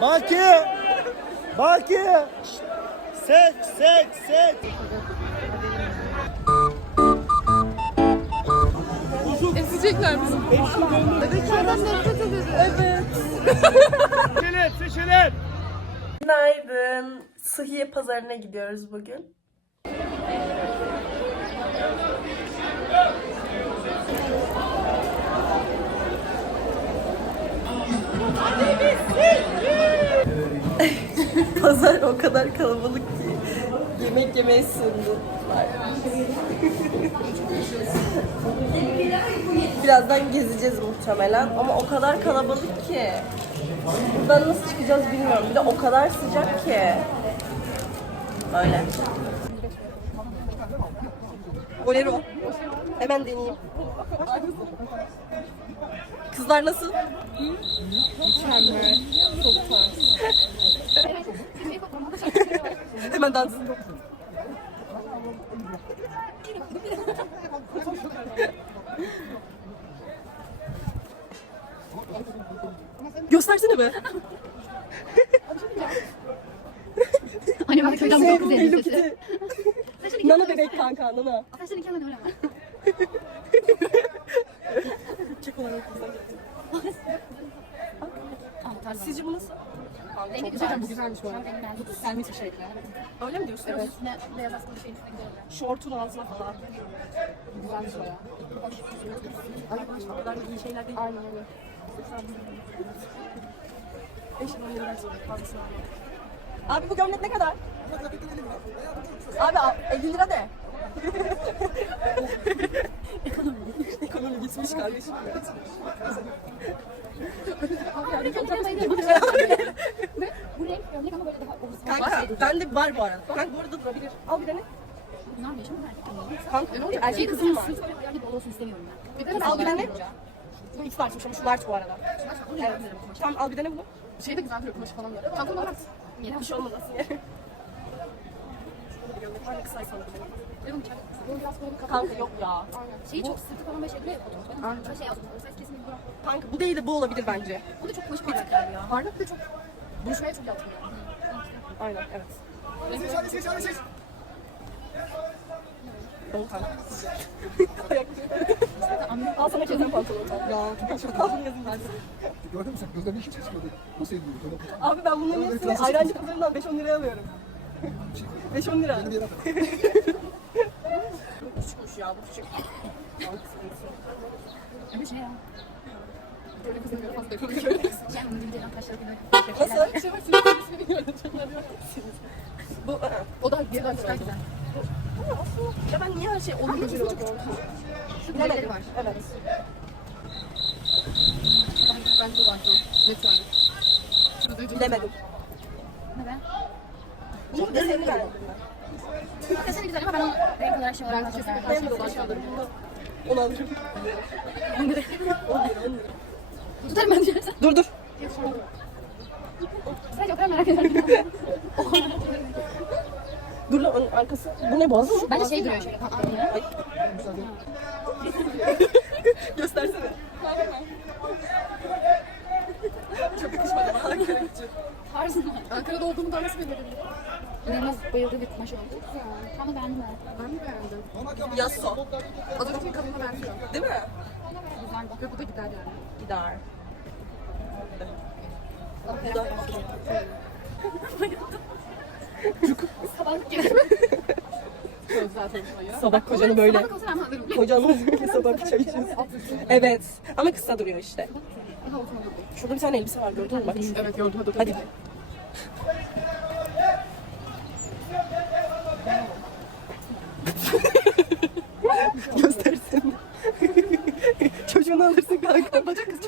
Baki! Baki! Sek, sek, sek! Ezecekler bizi. Bebeklerden nefret ederim. Evet. Seçilir, seçilir! Günaydın. Sıhhiye pazarına gidiyoruz bugün. Pazar o kadar kalabalık ki yemek yemeye sığındılar. Birazdan gezeceğiz muhtemelen ama o kadar kalabalık ki. Buradan nasıl çıkacağız bilmiyorum. Bir de o kadar sıcak ki. Öyle. Bolero. Hemen deneyeyim. Kızlar nasıl? Mükemmel. Çok tarz. Hemen dans. Göstersene be. Annem bana köyden çok Hello güzel Kitty. sesi. Nana bebek kanka, Nana. Saçlarını kendine öyle. Çek olarak tarz. Sizce bu nasıl? Rengi güzel. Bu güzelmiş bu arada. Selmi teşekkürler. Öyle mi diyorsun? Evet. Üstüne beyaz bir şeyin üstüne oluyor. Şortun altına falan. Güzelmiş bayağı. Hoş. Ay o kadar da iyi şeyler değil. Aynen öyle. 5 lira versin fazlasını Abi bu gömlek ne kadar? Abi al, 50 lira de. Ekonomi. Ekonomi gitmiş kardeşim. Bu renk gömlek ama böyle daha omuzlu. Kanka bende var bu arada. Kanka bu arada durabilir. Al bir tane. Bunlar yaşam erkek Kanka erkek kızım var. Sırf böyle hayal gibi olsun istemiyorum ben. Bir de Al bir tane. Bu X large'mış ama şu large bu arada. Evet. Tamam al bir tane bunu. Şey de güzel duruyor kumaşı falan ya. Çantam var. Yine bir şey olmasın ya. Gömlek var ya kolunu kapalı. Kanka yok ya. Şeyi çok sırtı falan böyle şey duruyor. Aynen. Böyle şey yazdım. Kanka bu değil de bu olabilir bence. Bu da çok hoş bir karakter ya. Parlak bir de çok buruşmaya çok yatkın. Aynen evet. Ol kanka. Al sana kezen pantolon. Ya çok bunu yazayım ben. Gördün mü sen? Gözlerine hiç şaşırmadı. Nasıl ediyor? Abi ben bunların hepsini ayrancı pazarından 5-10 liraya alıyorum. 5-10 lira. bir yere Küçükmüş ya bu küçük. Şey Öyle Bir şey var Bu, ıı, o da bir ya ben niye her şey onun gibi? Şu var. Evet. Bence de var. Net yani. Bilemedim. Ne be? Bunun desenini beğendim ben. Güzel ama ben onu renk olarak şey olarak... Ben kesinlikle. 10 alırım. 10 lira. 10 lira, 10 lira. Tutarım ben diyorum sen. Dur dur. Sadece o kadar merak ediyorum. dur lan arkası. Bu ne bazı mı? Bence şey duruyor şöyle. Ay. Göstersene. Çok yakışmadı bana Ankara'cı. Tarzın. Ankara'da olduğumu da nasıl belirledim? İnanılmaz bayıldığı bir kumaş oldu. Ama beğendim ben. Ben mi beğendim? Yasso. Önceki kadına benziyor. Değil mi? Güzel bak. Bu da gider yani. Gider. Bu da. Sabahlık gibi. Sabah kocanı böyle. Sabahlık olsa ben alırım. Kocanı sabah bir çay içiyorsun. Evet. Ama kısa duruyor işte. Şurada bir tane elbise var gördün mü? Bak. Evet gördüm hadi. Göstersin. Çocuğunu alırsın kanka. Bacak kız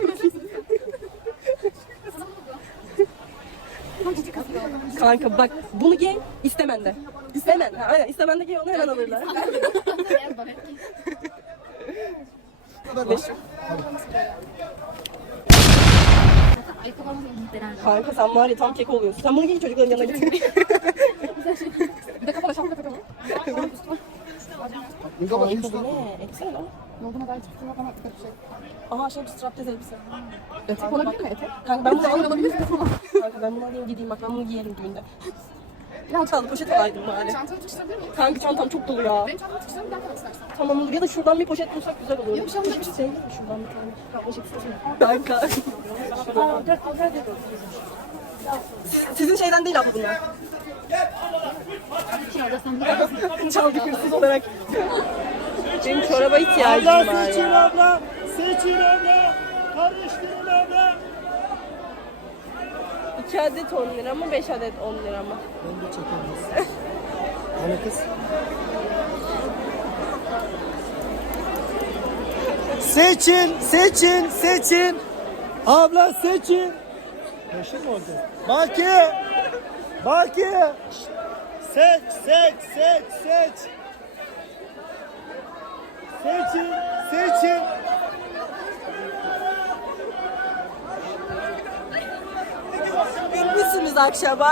Kanka bak bunu giy istemende. İstemen. Ha, aynen istemende giy onu hemen alırlar. Kanka sen var ya tam kek oluyorsun. Sen bunu giy çocukların yanına git. Bir de kafana şapka takalım. Burada bak Ayakkabı ne? Eksene lan. Yolda ben çıktım ama bir şey. Aha şey bir strap tez elbise. Etek olabilir mi etek? Kanka ben bunu Sen alırım. alabilirsin falan. Kanka Ben bunu alayım gideyim bak ben bunu giyerim düğünde. Ya çantam poşet alaydım bari. Çantanı tutuşturabilir miyim? Kanka çantam çok dolu ya. Benim çantamı tutuşturalım bir dakika istersen. Tamam olur ya da şuradan bir poşet bulsak güzel olur. Yok, bir şey olmaz. Musun? Şuradan bir tane. Poşet sevmiyor. Kanka. Siz- Sizin şeyden değil abla bunlar. Çaldık hırsız olarak. Benim çoraba ihtiyacım var ya. abla. Seçin abla. Karıştırın abla. 2 adet 10 lira mı 5 adet 10 lira mı? Ben de çekebiliriz. Hani kız? Seçin, seçin, seçin. Abla seçin. Meşhur mu oldu? Baki. Baki. Seç, seç, seç, seç. Seçin, seçin. Ünlüsünüz akşama.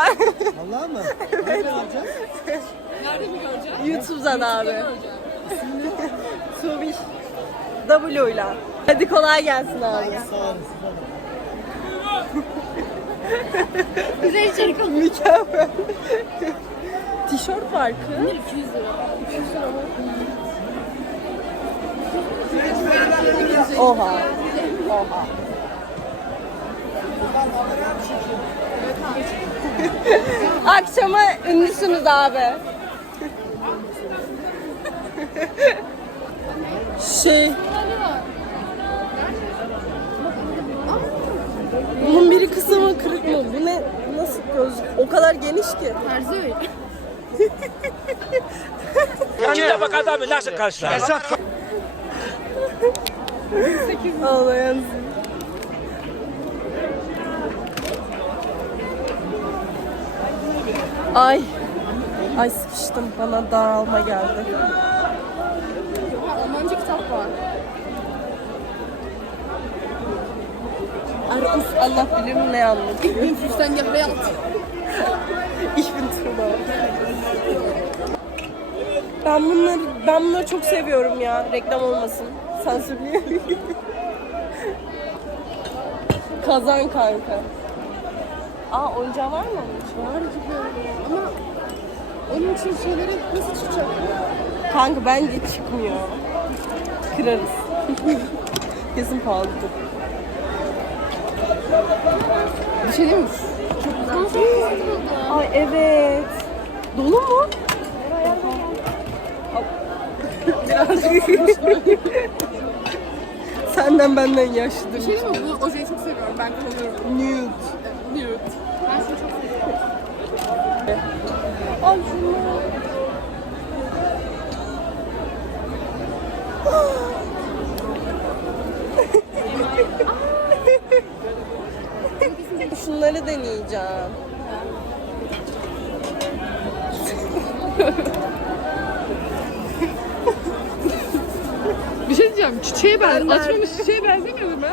Allah mı? Nerede alacağız? YouTube'dan abi. Tubiş. W ile. Hadi kolay gelsin abi. Sağ olun. Güzel içerik oldu. Mükemmel. Tişört farkı. 200 lira. Oha. Oha. Akşama ünlüsünüz abi. şey. Bunun biri kısa mı kırık mı? Bu ne? Nasıl göz? O kadar geniş ki. Terzi öyle. İki bak adamı nasıl karşılar? Ağlayan Ay. Ay sıkıştım. Bana daralma geldi. Almanca kitap var. Arus Allah bilir ne anlatıyor. Benim füsten gel beyaz. Ich bin Truba. Ben bunları, ben bunları çok seviyorum ya. Reklam olmasın. Sansürlüyor. Kazan kanka. Aa oyuncağı var mı? Var gibi. Ama onun için şeyleri nasıl çıkacak? Kanka bence çıkmıyor. Kırarız. Kesin pahalıdır. Bir şey değil mi? Ay evet. Dolu mu? Senden benden yaşlıdır. Bir şey değil mi? Bu ojeyi çok seviyorum. Ben kullanıyorum. Nude. Nude. Ben şunu çok seviyorum. Ay şunu. Şunları deneyeceğim. Bir şey diyeceğim. Çiçeğe ben, Ben açmamış çiçeğe benzemiyor mu?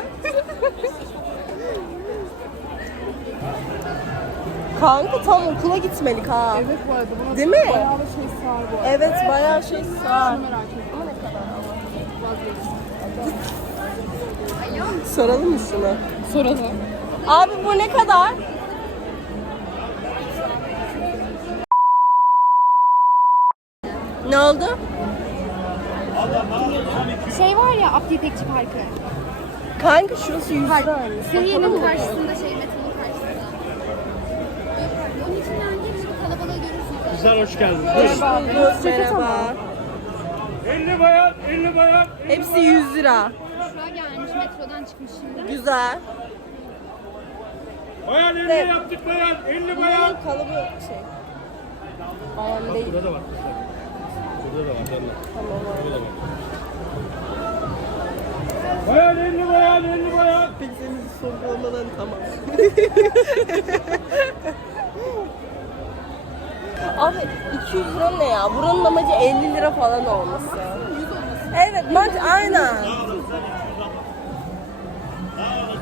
Kanka tam okula gitmelik ha. Evet bu arada. Buna Değil mi? Bayağı da şey sar bu arada. Evet bayağı şey sağ. Merak ettim. Ama ne kadar ama. Vazgeçtim. Soralım mı şunu? Soralım. Abi bu ne kadar? Ne oldu? Şey var ya Abdi İpekçi Parkı. Kanka şurası 100 liraymış. Sıhhiye'nin karşısında şey metrobun karşısında. Onun içinden girince bu kalabalığı görürsünüz. Güzel hoş geldiniz. Merhaba. Merhaba. 50 bayan, 50 bayan. Hepsi 100 lira. Şuraya gelmiş metrodan çıkmış şimdi. Güzel. Bayan 50 yaptık bayan, 50 bayan. Kalıbı şey. Ağam değil. Burada da var. Burada da var. Tamam abi. Bayan 50 bayan, 50 bayan. Peki senin sorgulamadan tamam. Abi 200 lira ne ya? Buranın amacı 50 lira falan olması. Evet, Mart aynen.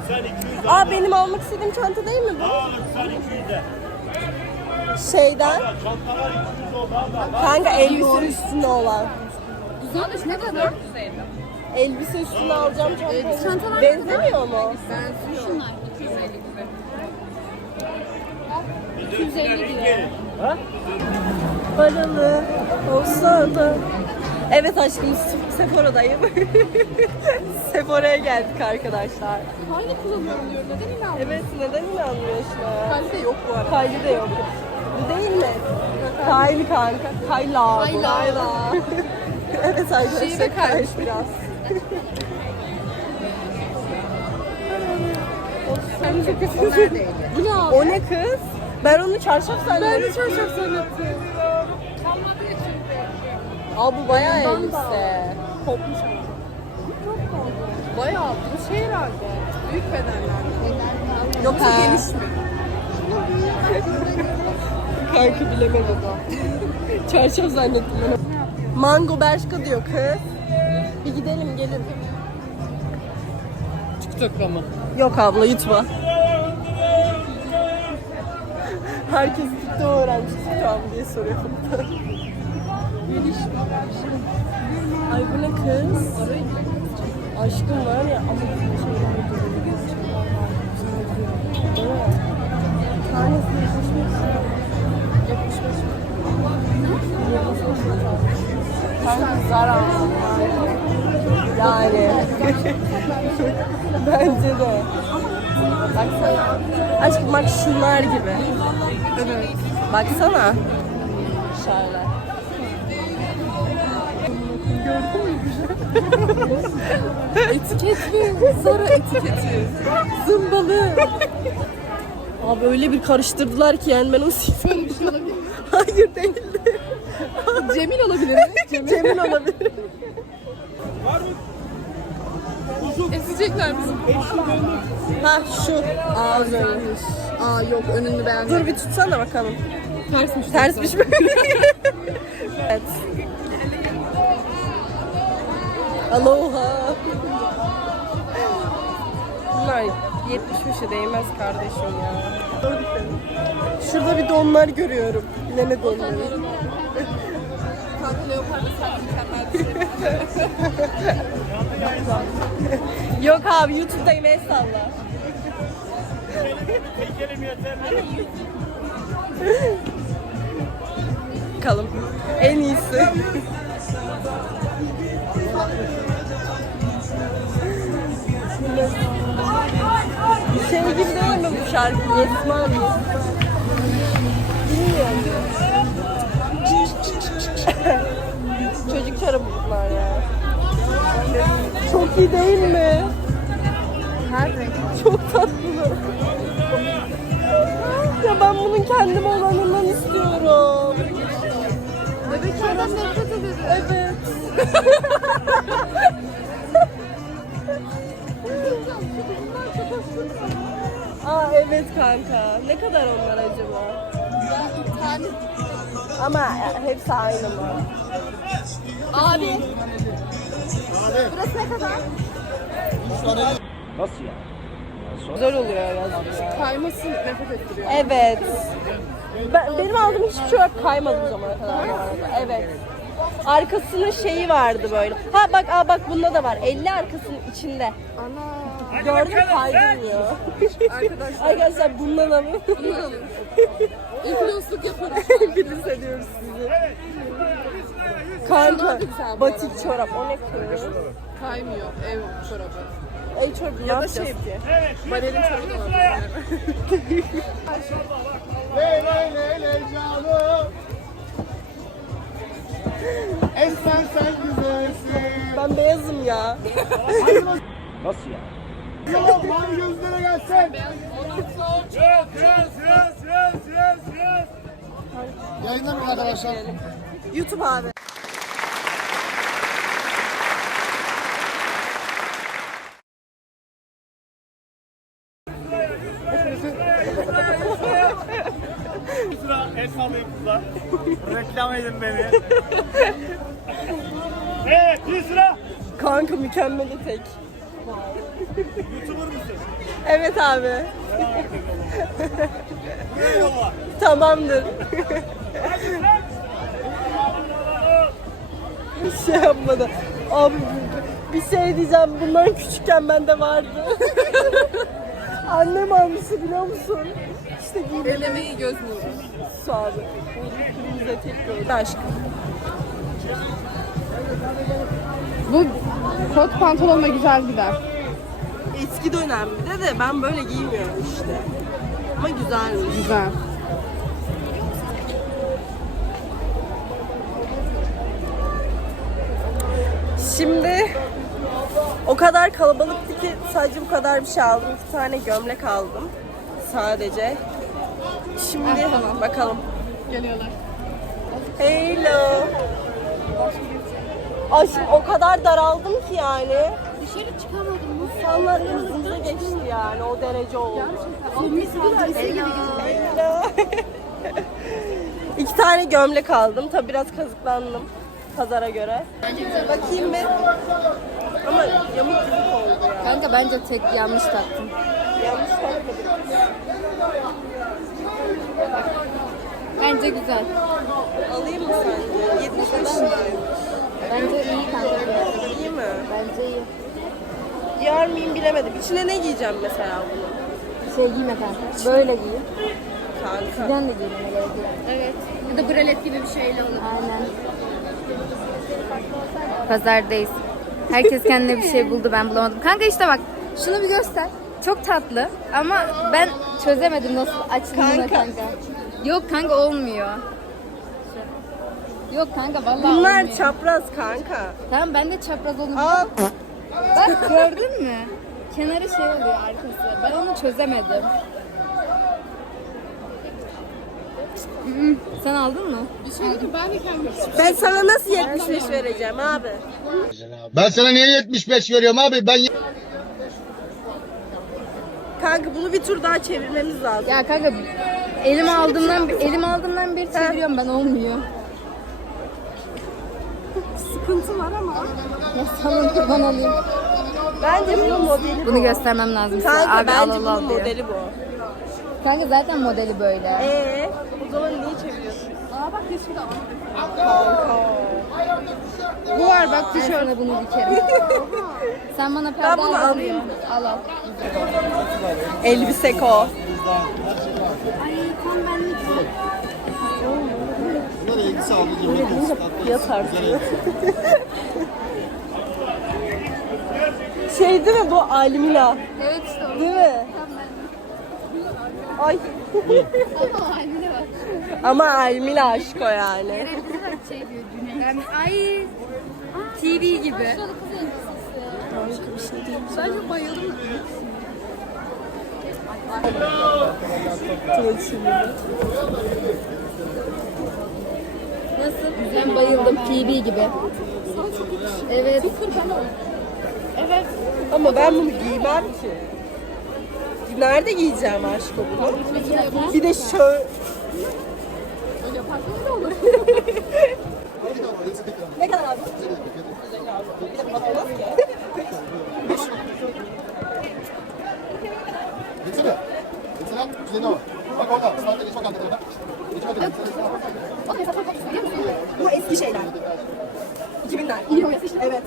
Sen 200 Aa benim almak istediğim çanta değil mi bu? sen 200'e. Şeyden. Çantalar 200 oldu. Kanka elbise üstünde olan. Güzelmiş ne kadar? Elbise üstüne alacağım çantayı. çantalar Benzemiyor mu? Benziyor. Şunlar 250 gibi. 250 diyor. Paralı olsa da. Evet aşkım Sephora'dayım. Sephora'ya geldik arkadaşlar. Hangi kullanıyorum diyor. Neden inanmıyorsun? Evet neden inanmıyorsun? Bence de yok bu arada. Kaylı da yok. Bu değil mi? Kaylı kanka. Kayla. Kayla. evet arkadaşlar. Şive kaymış biraz. Sen de çok kötüsün. Bu ne abi? O ne kız? Ben onu çarşaf zannettim. Ben de çarşaf zannettim. Aa bu bayağı elbise. Kopmuş ama. Bayağı bu şey herhalde. Büyük bedenler. Yoksa geniş mi? Kanka bilemedim. Çarşaf zannettim ben. Mango Bershka diyor kız. Bir gidelim gelin. TikTok ama. Yok abla yutma. Herkes TikTok öğrenci TikTok diye soruyor. Ay bu ne kız? Aşkım var ya ama bir şey Değil mi? Tanesi 75 75 Kanka zarar. Yani. Bence de. Baksana. Aşkım bak şunlar gibi. Evet. Baksana. Şöyle. Etiket mi? Zara etiketi. Zımbalı. Abi öyle bir karıştırdılar ki yani ben onu. Şöyle bir şey olabilir mi? Hayır değildi. Cemil olabilir mi? Cemil. Cemil olabilir. Esecekler bizi. Ha şu. Ağzıymış. Aa yok önünü beğendim. Dur bir tutsana bakalım. Tersmiş. Tersmiş mi? evet. Aloha. Bunlar 75'e değmez kardeşim ya. Şurada bir donlar görüyorum. Ne ne donları? Yok abi YouTube'dayım el salla. Bakalım. En iyisi. şey gibi değil mi bu şarkı? Yetmem. Bilmiyorum. Çocuk çorabı bunlar ya. Çok iyi değil mi? Çok tatlı. Ya ben bunun kendim olanından istiyorum. Bebeklerden nefret ederim. Evet. Aa evet kanka. Ne kadar onlar acaba? Ama hepsi aynı mı? Abi. Burası ne kadar? Nasıl ya? Güzel oluyor yazın. Kayması nefret ettiriyor. Evet. Ben, benim aldığım hiçbir şey yok kaymadı bu zamana kadar. Evet. Arkasının şeyi vardı böyle. Ha bak aa bak bunda da var. 50 arkasının içinde. Ana. Gördün mü kaydırmıyor. Arkadaşlar. Arkadaşlar bundan alın. Bunu alın. Yaparız. Biz ediyoruz sizi. Da Kanka batik çorap o ne kız? Kaymıyor ev çorabı. Ay çorap ne yapacağız ki? Balerin çorabı da var. Ley ley ley ley canım. Esmen sen güzelsin. Ben beyazım ya. Nasıl ya? Yalan mavi gözlere gelsen. Yes, yes, yes, yes, yes, yes. Yayınlanın arkadaşlar. YouTube abi. Sıra el sallayın kızlar. Reklam edin beni. evet, bir sıra. Kanka mükemmel tek. YouTuber mısın? Evet abi. Eyvallah. Tamamdır. bir şey yapmadı. Abi bir şey diyeceğim. Bundan küçükken bende vardı. Annem almıştı biliyor musun? işte giydim. Elemeyi göz nuru. Su abi. Etek gördüm. Aşkım. Bu kot pantolonla güzel gider. Eski dönemde de ben böyle giymiyorum işte. Ama güzelmiş. Güzel. Şimdi o kadar kalabalıktı ki sadece bu kadar bir şey aldım. İki tane gömlek aldım. Sadece. Şimdi Ah, tamam. bakalım. Geliyorlar. Hello. Aşkım o kadar daraldım ki yani. Dışarı çıkamadım. İnsanlar hızımıza geçti yani o derece oldu. Zombi saldırısı gibi. İki tane gömlek aldım. Tabi biraz kazıklandım pazara göre. Bakayım bir. Ama yamuk yumuk oldu ya. Kanka bence tek yanlış taktım. Yanlış takmadım. Bence güzel. Alayım mı sence? 75 liraymış. Bence iyi kanka. İyi mi? Bence iyi. Giyer miyim bilemedim. İçine ne giyeceğim mesela bunu? Şey giyme kanka. Böyle giy. Kanka. Ben de giyeyim öyle giy. Evet. Ya da bralet gibi bir şeyle olur. Aynen. Pazardayız. Herkes kendine bir şey buldu ben bulamadım. Kanka işte bak şunu bir göster. Çok tatlı ama ben çözemedim nasıl açıldığını Kanka. kanka. Yok kanka olmuyor. Yok kanka vallahi Bunlar olmuyor. çapraz kanka. Tamam ben de çapraz onu Al. Bak gördün mü? Kenarı şey oluyor arkası. Ben onu çözemedim. Sen aldın mı? Ben sana nasıl 75 vereceğim abi? Ben sana niye 75 veriyorum abi? Ben Kanka bunu bir tur daha çevirmemiz lazım. Ya kanka elim aldığımdan elim aldığımdan beri çeviriyorum ben olmuyor. Sıkıntı var ama. Sana kurban olayım. Bence bunun modeli bu. Bunu göstermem lazım size. Kanka Abi al bence al bunun al diyor. modeli bu. Kanka zaten modeli böyle. Ee, o zaman niye çeviriyorsun? Aa bak yeşil Kanka. Bu var bak tişört. Ben sana bunu dikerim. Sen bana perde Ben bunu al alayım. diyor. Al al. Elbise ko. Ay tam benlik. Bunlar ilgisi ablacığım. Fiyat artıyor. Şey değil mi bu Almila? Evet işte o. Değil mi? Ay. Ama haline bak. Ama Almila aşk o yani. Şey diyor Cüneyt. Yani, ay TV gibi. Bence bayıldım. Nasıl? Ben bayıldım TV gibi. Evet. Evet. Ama ben bunu giymem ki. Nerede giyeceğim aşkım bunu? Bir de şöyle... ne kadar abi? Bir de olmaz ki. Geçsene. Mesela düzeni var. Bak orada. Saatte geç bak arkadaşlar. Geç bak. Bu eski şeyler. 2000'ler. Evet.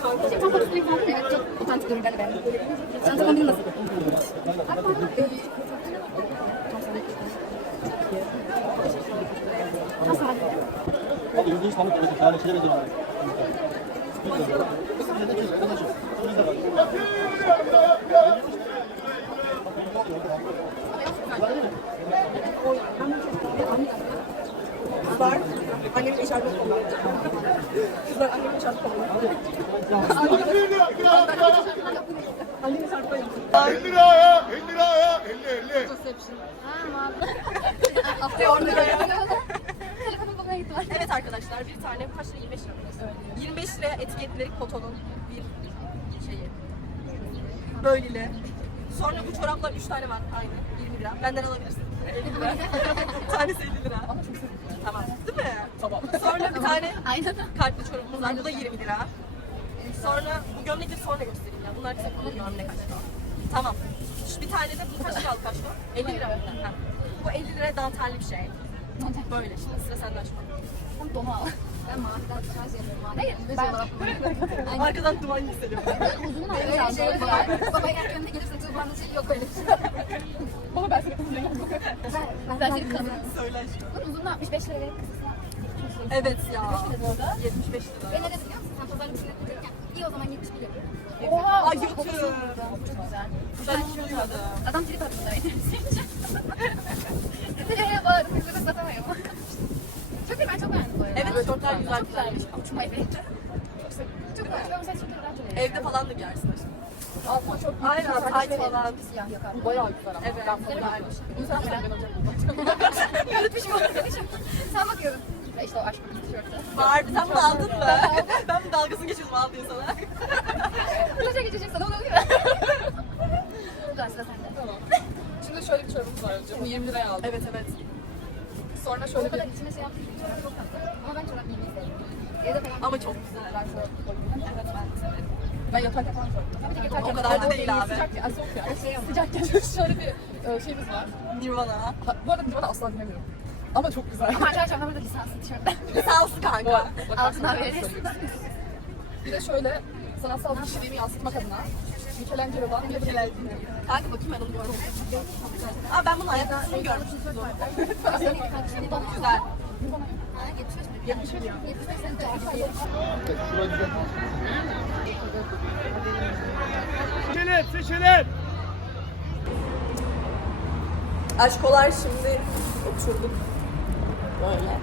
Tam fotoğrafı falan evet çok otantik durumda ben. Çanta kombini nasıl? Hadi yüzde pamuk gibi bir tane şeye benziyor. Kızlar Annemin eşarbını kullanıyor. Annemin eşarbını 50 liraya. 50 liraya. 50 50. Ve 10 liraya. Telefonum babaya gitti var. Evet arkadaşlar bir tane kaç lira 25 lira mı? 25 liraya etiketleri kotonun bir şeyi. Böyleli. Sonra bu çoraplar 3 tane var aynı 20 lira. Benden alabilirsin. 50 lira. Tanesi 50 lira. Tamam. Değil mi? Tamam. Sonra bir tane Aynen. kalpli çorabımız var. Bu da 20 lira. Sonra bu gömlekleri sonra göstereyim ya. Bunlar kısa kullanım gömlek. Tamam. Şu bir tane de bu kaç lira aldı kaç lira? 50 lira mı? Ha. Bu 50 lira dantelli bir şey. Böyle. Şimdi sıra sende aşkım. Doğa. Ben maviden şarj yapıyorum. Hayır. Ben Arkadan duman yükseliyor. uzun öyle şey var. Baba eğer önüne gelirse Tuğba'nın şey yok öyle bir şey. Baba ben seni kazanıyorum. Ben, ben seni kazanıyorum. Söyle aşkım. Bunun uzunluğu 65 liraya Evet ya. 75 lira. Ben neresi biliyor musun? Sen pazarlık için yapıyorken. İyi o zaman 70 lira. Oha. Ay YouTube. Çok güzel. Ben hiç duymadım. Adam trip attı da Nereye bağırdım? Kızı satamıyorum. Çok iyi ben çok beğendim bu arada. Evet şortlar güzel Çok güzel. güzelmiş. Uçmayı beğendim. Çok güzel. Ben mesela çok rahat oluyorum. Evde falan da giyersin aşkım. Altına çok Aynen tight falan. siyah yakar. Bayağı güzel ama. Evet. Güzel ben hocam. Unutmuşum unutmuşum. Sen bakıyordun. Ve işte o aşk bakış tişörtü. Vardı. Sen bunu aldın mı? ben bu dalgasını geçirdim al diye sana. Kılıca geçecek sana onu oluyor. Güzel sıra sende. Tamam. Şimdi şöyle bir çorabımız var önce. Bunu 20 liraya aldım. Evet evet. Sonra şöyle bir... kadar içine şey yaptım. Çorap çok tatlı. Ama ben çorap giymeyi seviyorum. Falan. Ama çok güzel. Ben çorap. Evet ben severim. Ben yatarken falan çorap. Bir de O kadar da değil abi. Sıcak ya. Soğuk ya. Şöyle bir e, şeyimiz var. Nirvana. Ha, bu arada ben asla dinlemiyorum. Ama çok güzel. Ama arkadaşlar ben burada lisanslı tişörtler. Lisanslı kanka. Altından veririz. Bir de şöyle sanatsal kişiliğimi yansıtmak adına Michelangelo'dan bir Kanka bakayım ben onu görmedim. Aa ben bunu ayakkabısını görmüştüm. Güzel. Şurada güzel. Seçilin, seçilin. Aşkolar şimdi oturduk. Böyle.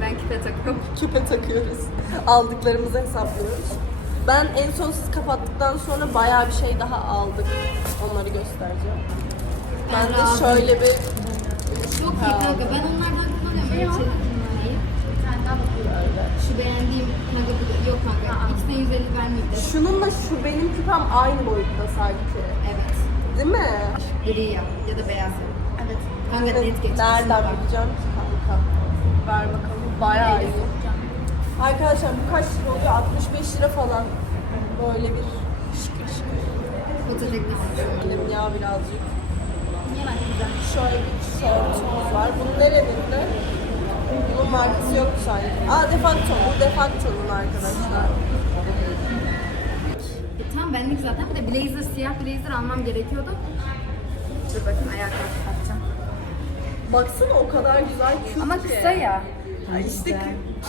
Ben küpe takıyorum. Küpe takıyoruz. Aldıklarımızı hesaplıyoruz. Ben en son siz kapattıktan sonra bayağı bir şey daha aldık. Onları göstereceğim. Ben de şöyle bir Çok iyi kanka. Ben onlardan kullanıyorum. Şu beğendiğim da yok kanka. İkisine 150 vermeyeyim de. şununla şu benim küpem aynı boyutta sanki. Evet. Değil mi? Gri yap ya da beyaz. Evet. Kanka net geç. Nereden bileceğim ki? Ver bakalım. Bayağı iyi. Arkadaşlar bu kaç lira oluyor? 65 lira falan. Böyle bir şıkır şıkır. Benim ya birazcık. Şöyle bir tişörtümüz var. Bunun nerenin de? Bunun markası yok sanki. Aa Defacto. Bu Defacto'nun arkadaşlar. E, tam benlik zaten. Bir de blazer, siyah blazer almam gerekiyordu. Dur bakayım ayağa kalkacağım. Baksana o kadar güzel kül Ama ki. kısa ya. Ay işte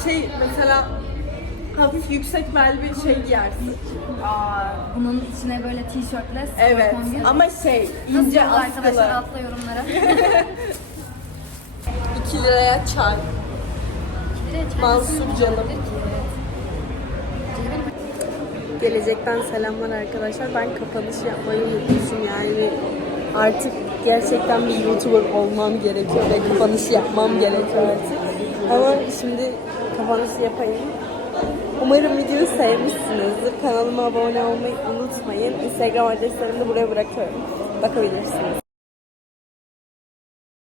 şey mesela hafif yüksek bel bir şey giyersin. Aa, bunun içine böyle tişörtle spor Evet kombin. ama şey Nasıl ince oldu arkadaşlar askılı. atla yorumlara. 2 liraya çay. Mansur canım. Gelecekten selamlar arkadaşlar. Ben kapanış yapmayı unutmuşum yani. Artık gerçekten bir YouTuber olmam gerekiyor ve kapanış yapmam gerekiyor artık. Ama şimdi kapanış yapayım. Umarım videoyu sevmişsinizdir. Kanalıma abone olmayı unutmayın. Instagram adreslerimi de buraya bırakıyorum. Bakabilirsiniz.